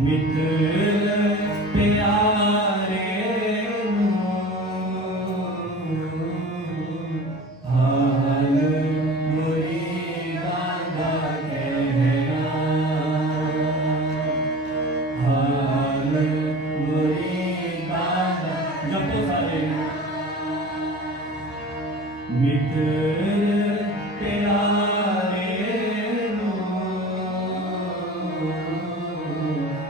ਮਿੱਤਰ ਪਿਆਰੇ ਨੂੰ ਹਾਲ ਮੁਰੀਦਾਂ ਦਾ ਕਹਿਣਾ ਹਾਲ ਮੁਰੀਦਾਂ ਦਾ ਜਪੋ ਸਾਰੇ ਮਿੱਤਰ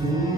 Ooh.